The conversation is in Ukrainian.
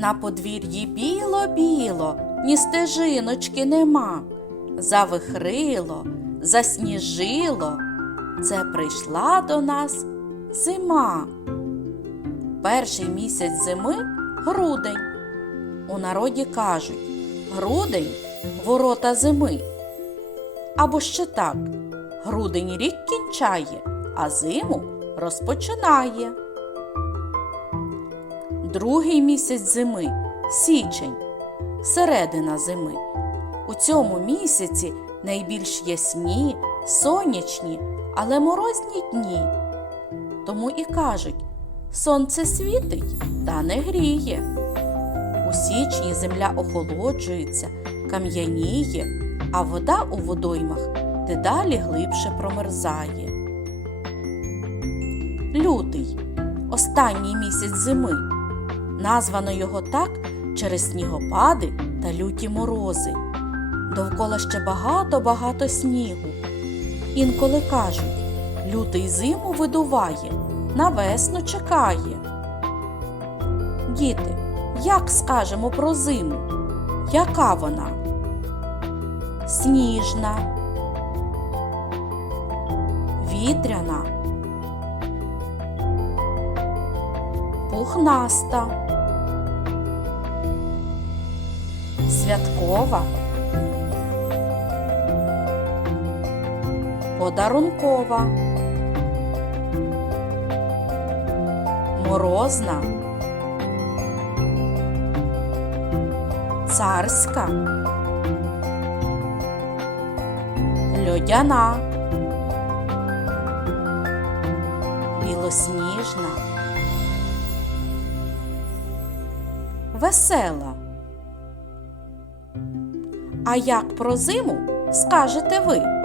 На подвір'ї біло-біло, ні стежиночки нема. Завихрило, засніжило. Це прийшла до нас зима. Перший місяць зими грудень. У народі кажуть грудень ворота зими. Або ще так, грудень рік кінчає, а зиму розпочинає. Другий місяць зими січень, середина зими. У цьому місяці найбільш ясні, сонячні, але морозні дні. Тому і кажуть, сонце світить та не гріє. У січні земля охолоджується, кам'яніє, а вода у водоймах дедалі глибше промерзає. Лютий останній місяць зими. Названо його так через снігопади та люті морози. Довкола ще багато-багато снігу. Інколи кажуть, лютий зиму видуває, на весну чекає. Діти, як скажемо про зиму? Яка вона? Сніжна, вітряна, пухнаста, святкова, подарункова, морозна, царська, льодяна, білосніжна, весела. А як про зиму скажете ви?